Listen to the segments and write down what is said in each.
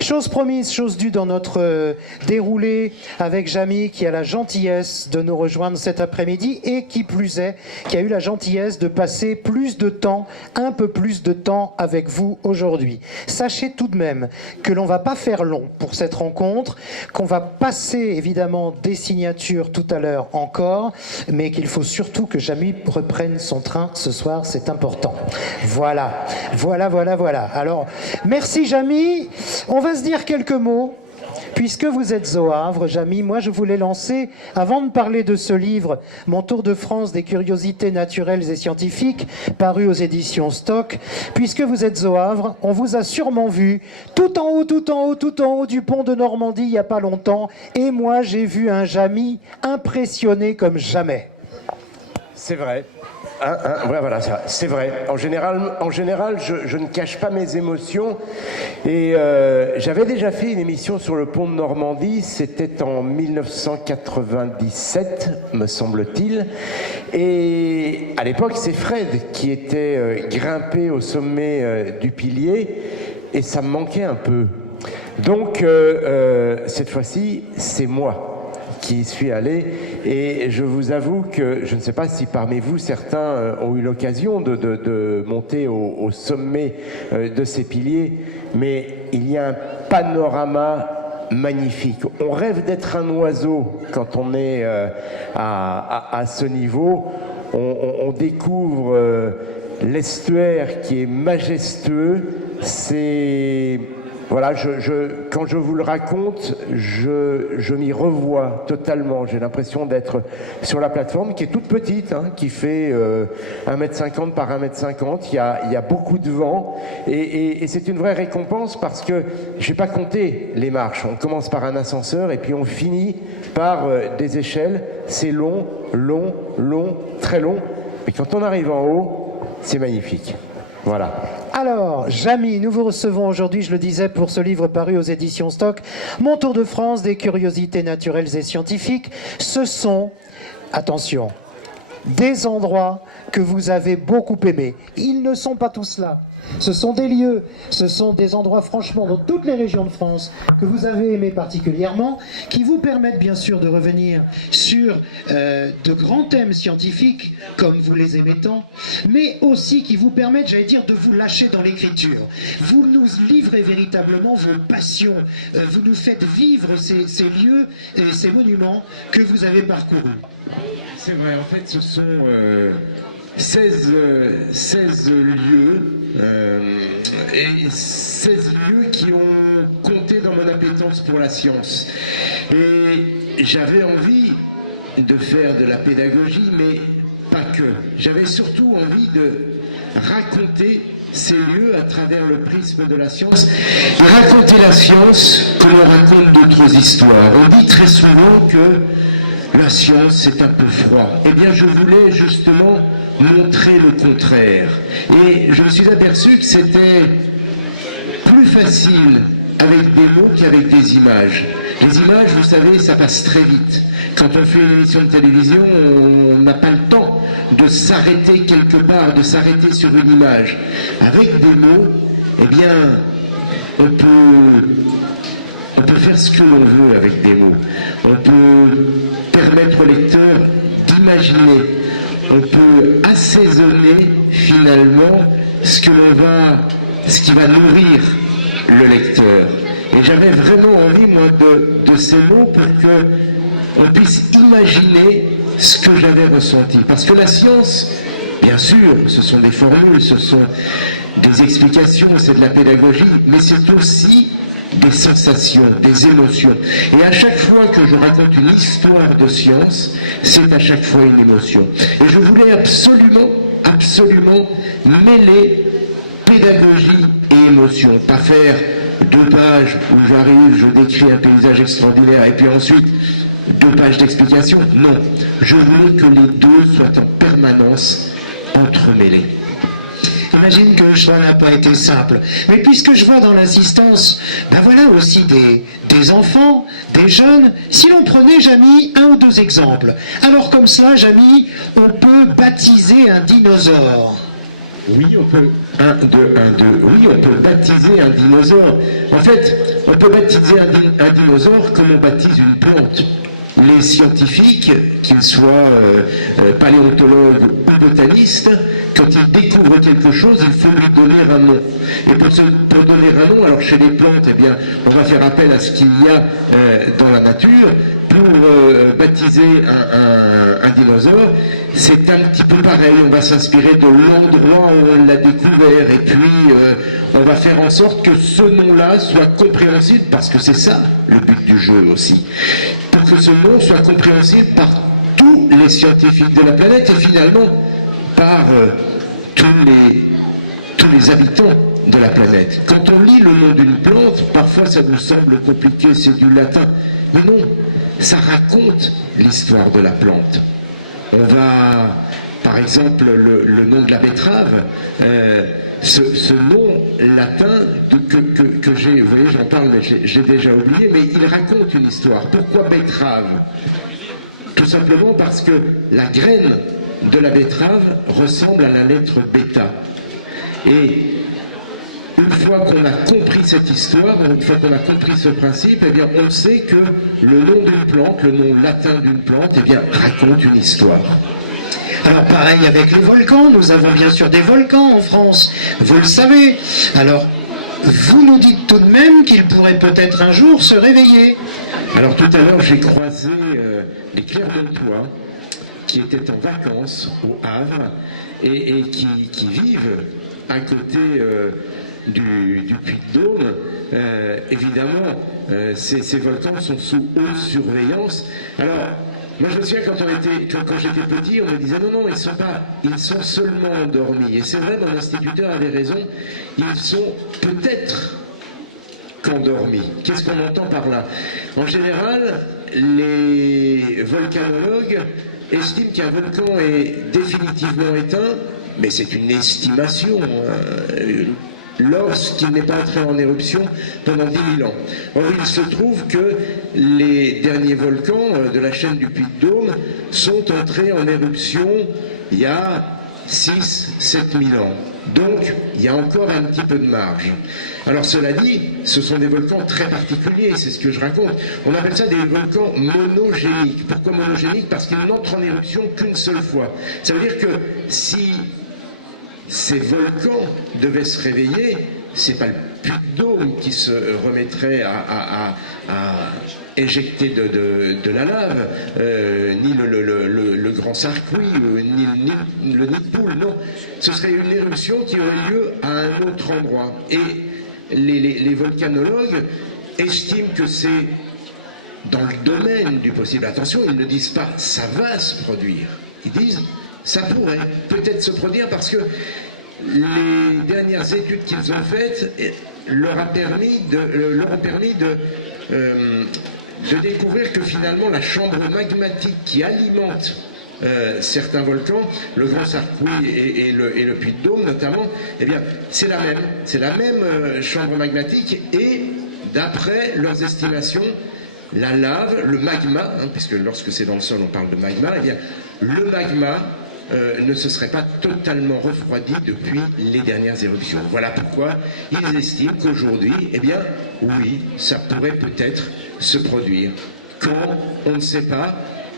Chose promise, chose due dans notre déroulé avec Jamy qui a la gentillesse de nous rejoindre cet après-midi et qui plus est, qui a eu la gentillesse de passer plus de temps, un peu plus de temps avec vous aujourd'hui. Sachez tout de même que l'on va pas faire long pour cette rencontre, qu'on va passer évidemment des signatures tout à l'heure encore, mais qu'il faut surtout que Jamy reprenne son train ce soir, c'est important. Voilà. Alors, merci Jamy. On va se dire quelques mots. Puisque vous êtes au Havre, Jamy, moi je voulais lancer, avant de parler de ce livre, Mon Tour de France des curiosités naturelles et scientifiques, paru aux éditions Stock, puisque vous êtes au Havre, on vous a sûrement vu tout en haut du pont de Normandie il n'y a pas longtemps, et moi j'ai vu un Jamy impressionné comme jamais. C'est vrai. Ouais, voilà, c'est vrai. En général, je ne cache pas mes émotions. Et j'avais déjà fait une émission sur le pont de Normandie. C'était en 1997, me semble-t-il. Et à l'époque, c'est Fred qui était grimpé au sommet du pilier. Et ça me manquait un peu. Donc, cette fois-ci, c'est moi qui y suis allé, et je vous avoue que je ne sais pas si parmi vous certains ont eu l'occasion de monter au sommet de ces piliers, mais il y a un panorama magnifique. On rêve d'être un oiseau quand on est à ce niveau. On découvre l'estuaire qui est majestueux. C'est... Voilà, quand je vous le raconte, je m'y revois totalement. J'ai l'impression d'être sur la plateforme qui est toute petite, hein, qui fait 1m50 par 1m50. Il y a beaucoup de vent et c'est une vraie récompense parce que je n'ai pas compté les marches. On commence par un ascenseur et puis on finit par des échelles. C'est long, très long. Mais quand on arrive en haut, c'est magnifique. Voilà. Alors, Jamy, nous vous recevons aujourd'hui, je le disais, pour ce livre paru aux éditions Stock, Mon Tour de France des curiosités naturelles et scientifiques. Ce sont, attention, des endroits que vous avez beaucoup aimés. Ils ne sont pas tous là. Ce sont des lieux, ce sont des endroits franchement dans toutes les régions de France que vous avez aimés particulièrement, qui vous permettent bien sûr de revenir sur de grands thèmes scientifiques, comme vous les aimez tant, mais aussi qui vous permettent, j'allais dire, de vous lâcher dans l'écriture. Vous nous livrez véritablement vos passions, vous nous faites vivre ces lieux et ces monuments que vous avez parcourus. C'est vrai, en fait ce sont 16 lieux et 16 lieux qui ont compté dans mon appétence pour la science. Et j'avais envie de faire de la pédagogie, mais pas que. J'avais surtout envie de raconter ces lieux à travers le prisme de la science. Raconter la science comme on raconte d'autres histoires. On dit très souvent que la science c'est un peu froid. Eh bien je voulais justement montrer le contraire. Et je me suis aperçu que c'était plus facile avec des mots qu'avec des images. Les images, vous savez, ça passe très vite. Quand on fait une émission de télévision, on n'a pas le temps de s'arrêter quelque part, de s'arrêter sur une image. Avec des mots, eh bien, on peut faire ce que l'on veut avec des mots. On peut permettre au lecteur d'imaginer. On peut assaisonner finalement ce qui va nourrir le lecteur. Et j'avais vraiment envie, moi, de ces mots pour qu'on puisse imaginer ce que j'avais ressenti. Parce que la science, bien sûr, ce sont des formules, ce sont des explications, c'est de la pédagogie, mais c'est aussi des sensations, des émotions. Et à chaque fois que je raconte une histoire de science, c'est à chaque fois une émotion. Et je voulais absolument mêler pédagogie et émotion. Pas faire de 2 pages où j'arrive, je décris un paysage extraordinaire, et puis ensuite 2 pages d'explication. Non, je voulais que les deux soient en permanence entremêlés. J'imagine que le choix n'a pas été simple. Mais puisque je vois dans l'assistance, ben voilà aussi des enfants, des jeunes, si l'on prenait, Jamy, 1 ou 2 exemples. Alors comme ça, Jamy, on peut baptiser un dinosaure. Oui, on peut. 1, 2, 1, 2. Oui, on peut baptiser un dinosaure. En fait, on peut baptiser un dinosaure comme on baptise une plante. Les scientifiques, qu'ils soient paléontologues ou botanistes, quand ils découvrent quelque chose, il faut lui donner un nom. Et pour donner un nom, alors chez les plantes, eh bien, on va faire appel à ce qu'il y a dans la nature. Pour baptiser un dinosaure, c'est un petit peu pareil. On va s'inspirer de l'endroit où on l'a découvert et puis on va faire en sorte que ce nom-là soit compréhensible, parce que c'est ça le but du jeu aussi. Pour que ce nom soit compréhensible par tous les scientifiques de la planète et finalement par tous les habitants de la planète. Quand on lit le nom d'une plante, parfois ça nous semble compliqué, c'est du latin. Mais non, ça raconte l'histoire de la plante. On va, par exemple, le nom de la betterave, ce nom latin que j'ai, vous voyez, j'en parle, mais j'ai déjà oublié, mais il raconte une histoire. Pourquoi betterave? Tout simplement parce que la graine de la betterave ressemble à la lettre bêta. Et une fois qu'on a compris cette histoire, une fois qu'on a compris ce principe, eh bien, on sait que le nom d'une plante, le nom latin d'une plante, eh bien, raconte une histoire. Alors pareil avec les volcans, nous avons bien sûr des volcans en France, vous le savez. Alors, vous nous dites tout de même qu'ils pourraient peut-être un jour se réveiller. Alors tout à l'heure, j'ai croisé les Clermontois qui étaient en vacances au Havre et qui vivent à côté du Puy-de-Dôme. Évidemment, ces volcans sont sous haute surveillance. Alors, moi je me souviens quand j'étais petit, on me disait non, ils sont seulement endormis. Et c'est vrai, mon instituteur avait raison, ils sont peut-être qu'endormis. Qu'est-ce qu'on entend par là? En général, les volcanologues estiment qu'un volcan est définitivement éteint, mais c'est une estimation. Lorsqu'il n'est pas entré en éruption pendant 10 000 ans. Or, il se trouve que les derniers volcans de la chaîne du Puy-de-Dôme sont entrés en éruption il y a 6 000 à 7 000 ans. Donc, il y a encore un petit peu de marge. Alors, cela dit, ce sont des volcans très particuliers, c'est ce que je raconte. On appelle ça des volcans monogéniques. Pourquoi monogéniques? Parce qu'ils n'entrent en éruption qu'une seule fois. Ça veut dire que si ces volcans devaient se réveiller, c'est pas le Puy-de-Dôme qui se remettrait à éjecter de la lave, ni le Grand Sarkoui, ni le Nid-Poule, non. Ce serait une éruption qui aurait lieu à un autre endroit. Et les volcanologues estiment que c'est dans le domaine du possible. Attention, ils ne disent pas « ça va se produire », ils disent « ça pourrait peut-être se produire » parce que les dernières études qu'ils ont faites leur ont permis de découvrir que finalement la chambre magmatique qui alimente certains volcans, le Grand Sarkoui et le Puy-de-Dôme notamment, eh bien c'est la même chambre magmatique et d'après leurs estimations, la lave, le magma, puisque lorsque c'est dans le sol on parle de magma, eh bien le magma ne se serait pas totalement refroidi depuis les dernières éruptions. Voilà pourquoi ils estiment qu'aujourd'hui, eh bien, oui, ça pourrait peut-être se produire. Quand, on ne sait pas,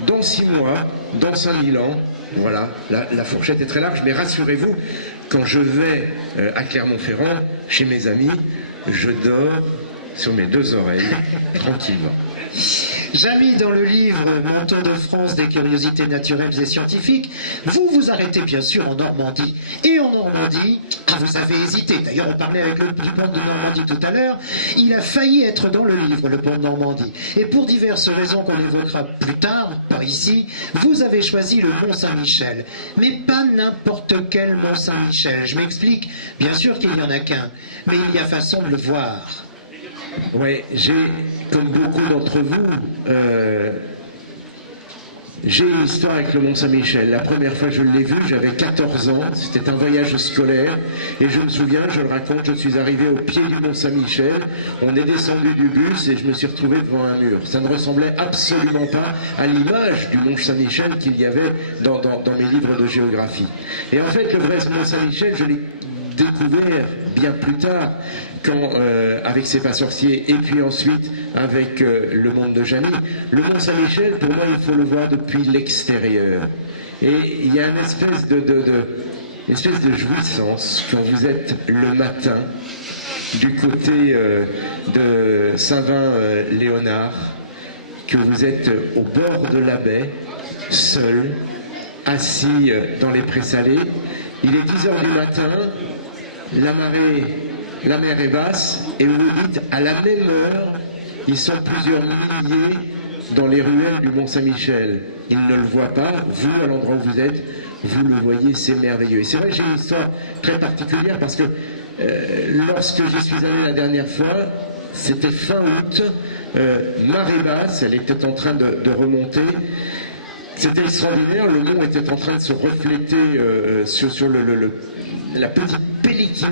dans 6 mois, dans 5000 ans, voilà, la fourchette est très large, mais rassurez-vous, quand je vais à Clermont-Ferrand, chez mes amis, je dors sur mes 2 oreilles, tranquillement. Jamy, dans le livre Mon tour de France des curiosités naturelles et scientifiques, vous vous arrêtez bien sûr en Normandie. Et en Normandie, vous avez hésité. D'ailleurs, on parlait avec du pont de Normandie tout à l'heure. Il a failli être dans le livre, le pont de Normandie. Et pour diverses raisons qu'on évoquera plus tard, pas ici, vous avez choisi le Mont Saint-Michel. Mais pas n'importe quel Mont Saint-Michel. Je m'explique. Bien sûr qu'il n'y en a qu'un. Mais il y a façon de le voir. Ouais, comme beaucoup d'entre vous, j'ai une histoire avec le Mont-Saint-Michel. La première fois que je l'ai vu, j'avais 14 ans, c'était un voyage scolaire, et je me souviens, je le raconte, je suis arrivé au pied du Mont-Saint-Michel, on est descendu du bus et je me suis retrouvé devant un mur. Ça ne ressemblait absolument pas à l'image du Mont-Saint-Michel qu'il y avait dans mes livres de géographie. Et en fait, le vrai Mont-Saint-Michel, je l'ai découvert bien plus tard, avec ses pas sorciers, et puis ensuite avec le monde de Jamy. Le Mont Saint-Michel, pour moi, il faut le voir depuis l'extérieur. Et il y a une espèce de jouissance quand vous êtes le matin du côté de Saint-Vin-Léonard, que vous êtes au bord de la baie, seul, assis dans les prés salés. Il est 10 heures du matin, la mer est basse, et vous vous dites, à la même heure, ils sont plusieurs milliers dans les ruelles du Mont-Saint-Michel. Ils ne le voient pas, vous, à l'endroit où vous êtes, vous le voyez, c'est merveilleux. Et c'est vrai que j'ai une histoire très particulière, parce que lorsque j'y suis allé la dernière fois, c'était fin août, marée basse, elle était en train de remonter. C'était extraordinaire, le mont était en train de se refléter sur la petite pellicule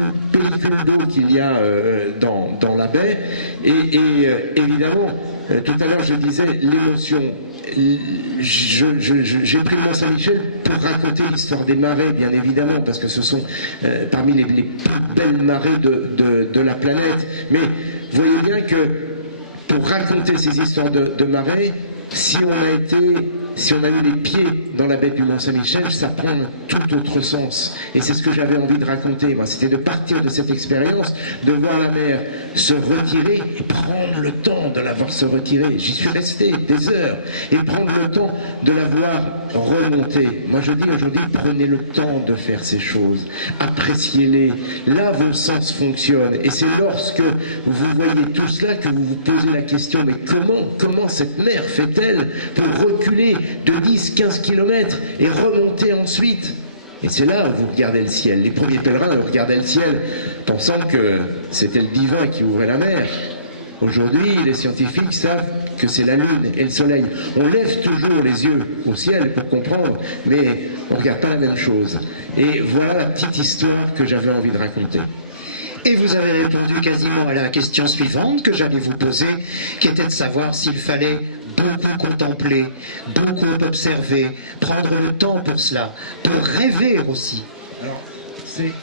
d'eau qu'il y a dans la baie. Et évidemment, tout à l'heure je disais, l'émotion. J'ai pris le Mont-Saint-Michel pour raconter l'histoire des marées, bien évidemment, parce que ce sont parmi les plus belles marées de la planète. Mais vous voyez bien que pour raconter ces histoires de marées, si on a eu les pieds dans la baie du Mont-Saint-Michel, ça prend un tout autre sens. Et c'est ce que j'avais envie de raconter, moi. C'était de partir de cette expérience, de voir la mer se retirer et prendre le temps de la voir se retirer. J'y suis resté des heures. Et prendre le temps de la voir remonter. Moi, je dis aujourd'hui, prenez le temps de faire ces choses. Appréciez-les. Là, vos sens fonctionnent. Et c'est lorsque vous voyez tout cela que vous vous posez la question, mais comment cette mer fait-elle pour reculer de 10-15 km et remonter ensuite? Et c'est là où vous regardez le ciel. Les premiers pèlerins regardaient le ciel pensant que c'était le divin qui ouvrait la mer. Aujourd'hui, les scientifiques savent que c'est la lune et le soleil. On lève toujours les yeux au ciel pour comprendre, mais on ne regarde pas la même chose. Et voilà la petite histoire que j'avais envie de raconter. Et vous avez répondu quasiment à la question suivante que j'allais vous poser, qui était de savoir s'il fallait beaucoup contempler, beaucoup observer, prendre le temps pour cela, pour rêver aussi. Alors,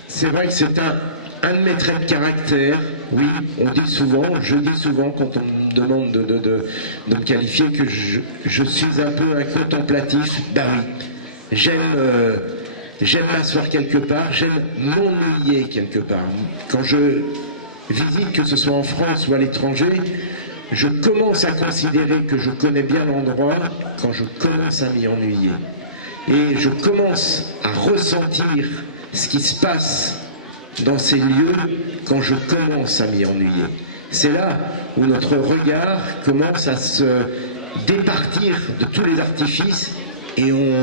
c'est vrai que c'est un de mes traits de caractère. Oui, je dis souvent quand on me demande de me qualifier que je suis un peu un contemplatif. Ben oui, j'aime m'asseoir quelque part, j'aime m'ennuyer quelque part. Quand je visite, que ce soit en France ou à l'étranger, je commence à considérer que je connais bien l'endroit quand je commence à m'y ennuyer. Et je commence à ressentir ce qui se passe dans ces lieux quand je commence à m'y ennuyer. C'est là où notre regard commence à se départir de tous les artifices et on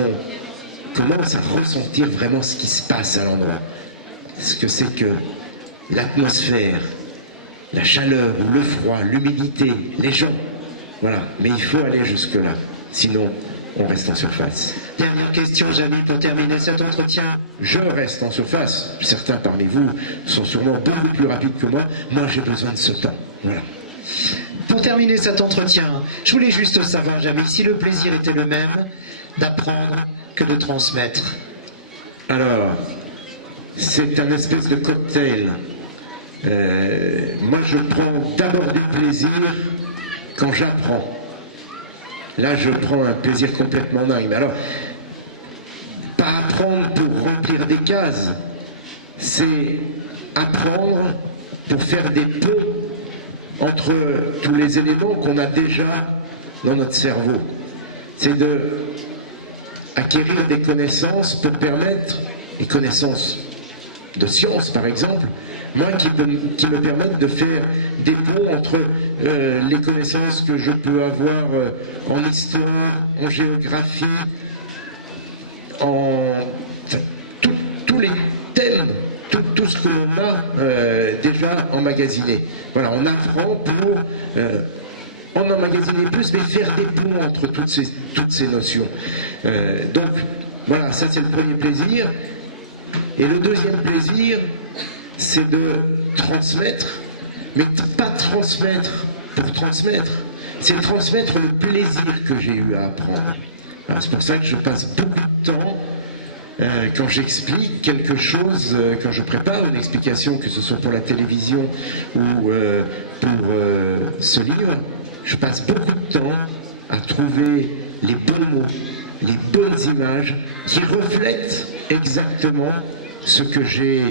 commence à ressentir vraiment ce qui se passe à l'endroit. Ce que c'est que l'atmosphère, la chaleur ou le froid, l'humidité, les gens. Voilà, mais il faut aller jusque-là, sinon on reste en surface. Dernière question, Jamy, pour terminer cet entretien. Je reste en surface. Certains parmi vous sont sûrement beaucoup plus rapides que moi. Moi, j'ai besoin de ce temps. Voilà. Pour terminer cet entretien, je voulais juste savoir, Jamy, si le plaisir était le même d'apprendre que de transmettre. Alors, c'est un espèce de cocktail. Moi, je prends d'abord du plaisir quand j'apprends. Là, je prends un plaisir complètement dingue. Mais alors, pas apprendre pour remplir des cases, c'est apprendre pour faire des ponts entre tous les éléments qu'on a déjà dans notre cerveau. C'est acquérir des connaissances pour permettre, des connaissances de science par exemple, moi qui me permettent de faire des ponts entre les connaissances que je peux avoir en histoire, en géographie, tous les thèmes tout ce que l'on a déjà emmagasiné. Voilà, on apprend pour en emmagasiner plus, mais faire des ponts entre toutes ces notions. Donc, voilà, ça c'est le premier plaisir. Et le deuxième plaisir, c'est de transmettre, mais pas transmettre pour transmettre, c'est transmettre le plaisir que j'ai eu à apprendre. C'est pour ça que je passe beaucoup de temps quand j'explique quelque chose, quand je prépare une explication, que ce soit pour la télévision ou pour ce livre, je passe beaucoup de temps à trouver les bons mots, les bonnes images qui reflètent exactement ce que j'ai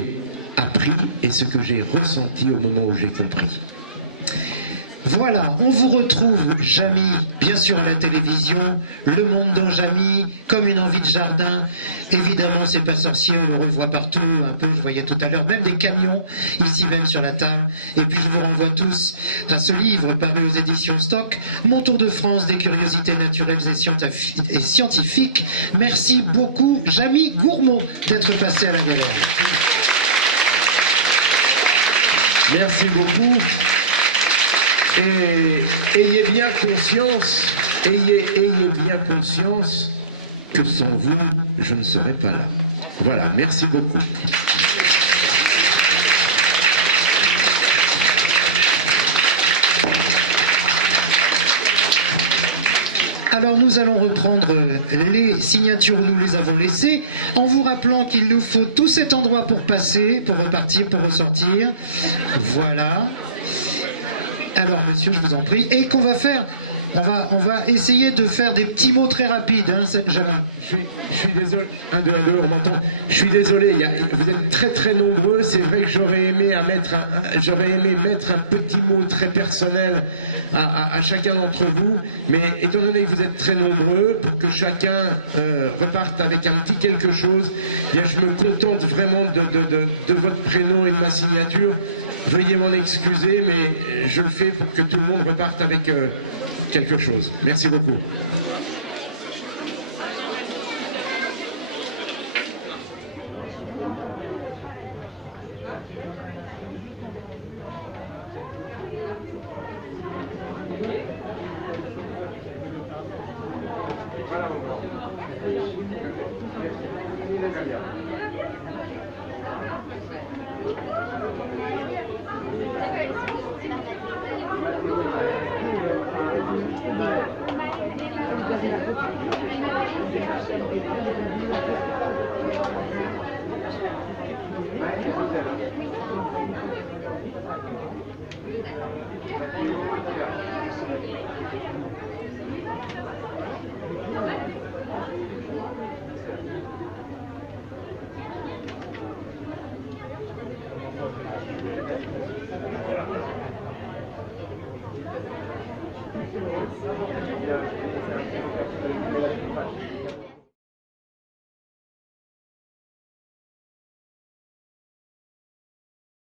appris et ce que j'ai ressenti au moment où j'ai compris. Voilà, on vous retrouve, Jamy, bien sûr à la télévision, Le Monde dans Jamy, Comme une envie de jardin. Évidemment, c'est pas sorcier, on le revoit partout, un peu, je voyais tout à l'heure, même des camions, ici même sur la table. Et puis je vous renvoie tous à ce livre paru aux éditions Stock, Mon Tour de France des curiosités naturelles et scientifiques. Merci beaucoup, Jamy Gourmaud, d'être passé à la galère. Merci beaucoup. Et ayez bien conscience que sans vous, je ne serais pas là. Voilà, merci beaucoup. Alors nous allons reprendre les signatures où nous les avons laissées, en vous rappelant qu'il nous faut tout cet endroit pour passer, pour repartir, pour ressortir. Voilà. Alors monsieur, je vous en prie. Et qu'on va faire, on va essayer de faire des petits mots très rapides. Hein, je suis désolé. 1, 2, 1, 2, on m'entend. Je suis désolé, vous êtes très nombreux. C'est vrai que j'aurais aimé mettre un petit mot très personnel à chacun d'entre vous. Mais étant donné que vous êtes très nombreux, pour que chacun reparte avec un petit quelque chose, bien, je me contente vraiment de votre prénom et de ma signature. Veuillez m'en excuser, mais je le fais pour que tout le monde reparte avec quelque chose. Merci beaucoup. Yeah.